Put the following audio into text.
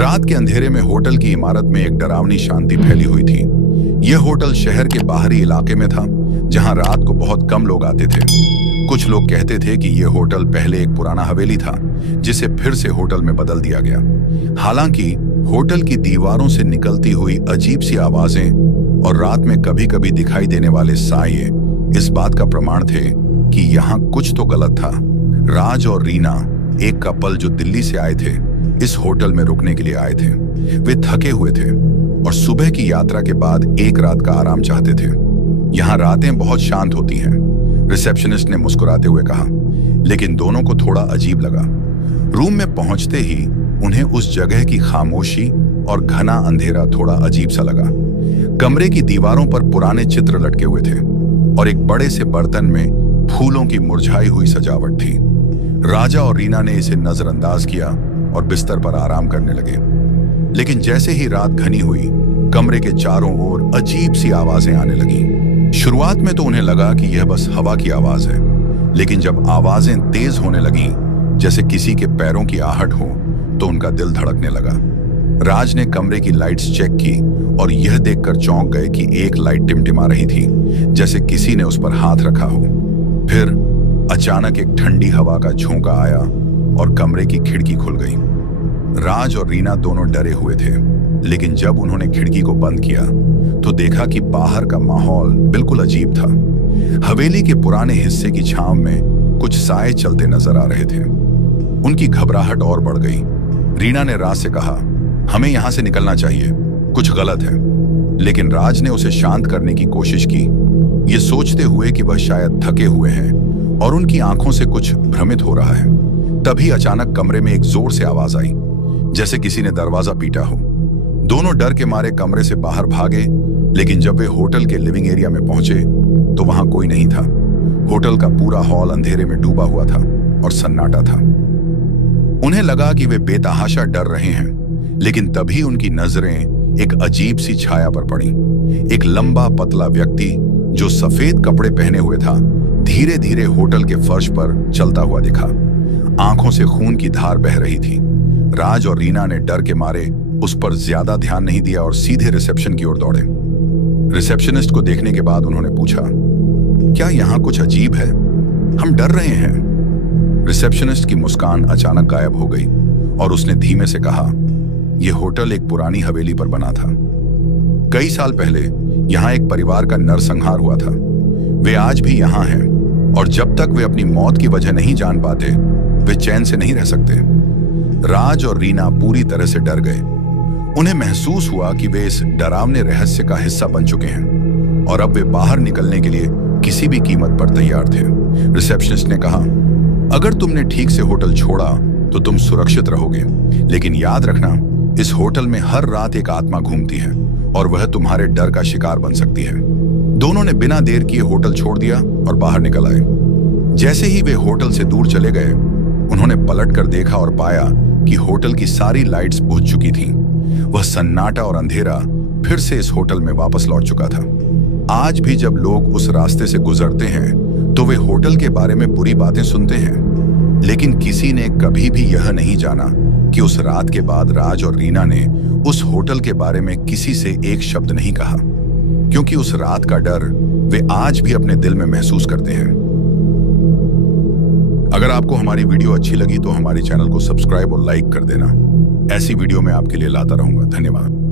रात के अंधेरे में होटल की इमारत में एक डरावनी शांति फैली हुई थी। यह होटल शहर के बाहरी इलाके में था, जहां रात को बहुत कम लोग आते थे। कुछ लोग कहते थे कि यह होटल पहले एक पुराना हवेली था, जिसे फिर से होटल में बदल दिया गया। हालांकि होटल की दीवारों से निकलती हुई अजीब सी आवाजें और रात में कभी-कभी दिखाई देने वाले साये इस बात का प्रमाण थे कि यहाँ कुछ तो गलत था। राज और रीना, एक कपल जो दिल्ली से आए थे, इस होटल में रुकने के लिए आए थे। वे थके हुए थे और सुबह की यात्रा के बाद एक रात का आराम चाहते थे। यहाँ रातें बहुत शांत होती हैं, रिसेप्शनिस्ट ने मुस्कुराते हुए कहा, लेकिन दोनों को थोड़ा अजीब लगा। रूम में पहुंचते ही उन्हें उस जगह की खामोशी और घना अंधेरा थोड़ा अजीब सा लगा। कमरे की दीवारों पर पुराने चित्र लटके हुए थे और एक बड़े से बर्तन में फूलों की मुरझाई हुई सजावट थी। राजा और रीना ने इसे नजरअंदाज किया और बिस्तर पर आराम करने लगे। लेकिन जैसे ही रात घनी हुई, कमरे के चारों ओर अजीब सी आवाजें आने लगीं। शुरुआत में तो उन्हें लगा कि यह बस हवा की आवाज है, लेकिन जब आवाजें तेज होने लगीं, जैसे किसी के पैरों की आहट हो, तो उनका दिल धड़कने लगा। राज ने कमरे की लाइट्स चेक की और यह देखकर चौंक गए कि एक लाइट टिमटिमा रही थी, जैसे किसी ने उस पर हाथ रखा हो। फिर अचानक एक ठंडी हवा का झोंका आया और कमरे की खिड़की खुल गई। राज और रीना दोनों डरे हुए थे, लेकिन जब उन्होंने खिड़की को बंद किया तो देखा कि बाहर का माहौल बिल्कुल अजीब था। हवेली के पुराने हिस्से की छांव में कुछ साए चलते नजर आ रहे थे। उनकी घबराहट और बढ़ गई। रीना ने राज से कहा, हमें यहां से निकलना चाहिए, कुछ गलत है। लेकिन राज ने उसे शांत करने की कोशिश की, ये सोचते हुए कि वह शायद थके हुए हैं और उनकी आंखों से कुछ भ्रमित हो रहा है। तभी अचानक कमरे में एक जोर से आवाज आई, जैसे किसी ने दरवाजा पीटा हो। दोनों डर के मारे कमरे से बाहर भागे, लेकिन जब वे होटल के लिविंग एरिया में पहुंचे तो वहां कोई नहीं था। होटल का पूरा हॉल अंधेरे में डूबा हुआ था और सन्नाटा था। उन्हें लगा कि वे बेतहाशा डर रहे हैं, लेकिन तभी उनकी नजरें एक अजीब सी छाया पर पड़ी। एक लंबा पतला व्यक्ति जो सफेद कपड़े पहने हुए था, धीरे धीरे होटल के फर्श पर चलता हुआ दिखा। आंखों से खून की धार बह रही थी। राज और रीना ने डर के मारे उस पर ज्यादा ध्यान नहीं दिया और सीधे रिसेप्शन की ओर दौड़े। रिसेप्शनिस्ट को देखने के बाद उन्होंने पूछा, क्या यहाँ कुछ अजीब है? हम डर रहे हैं। रिसेप्शनिस्ट की मुस्कान अचानक गायब हो गई और उसने धीमे से कहा, यह होटल एक पुरानी हवेली पर बना था। कई साल पहले यहाँ एक परिवार का नरसंहार हुआ था। वे आज भी यहाँ हैं और जब तक वे अपनी मौत की वजह नहीं जान पाते, वे चैन से नहीं रह सकते। राज और रीना पूरी तरह से डर गए। उन्हें महसूस हुआ कि वे इस डरावने रहस्य का हिस्सा बन चुके हैं और अब वे बाहर निकलने के लिए किसी भी कीमत पर तैयार थे। रिसेप्शनिस्ट ने कहा, अगर तुमने ठीक से होटल छोड़ा तो तुम सुरक्षित रहोगे, लेकिन याद रखना, इस होटल में हर रात एक आत्मा घूमती है और वह तुम्हारे डर का शिकार बन सकती है। दोनों ने बिना देर किए होटल छोड़ दिया और बाहर निकल आए। जैसे ही वे होटल से दूर चले गए, उन्होंने पलट कर देखा और पाया कि होटल की सारी लाइट्स बुझ चुकी थीं। वह सन्नाटा और अंधेरा फिर से इस होटल में वापस लौट चुका था। आज भी जब लोग उस रास्ते से गुजरते हैं तो वे होटल के बारे में बुरी बातें सुनते हैं, लेकिन किसी ने कभी भी यह नहीं जाना कि उस रात के बाद राज और रीना ने उस होटल के बारे में किसी से एक शब्द नहीं कहा, क्योंकि उस रात का डर वे आज भी अपने दिल में महसूस करते हैं। अगर आपको हमारी वीडियो अच्छी लगी तो हमारे चैनल को सब्सक्राइब और लाइक कर देना। ऐसी वीडियो मैं आपके लिए लाता रहूंगा। धन्यवाद।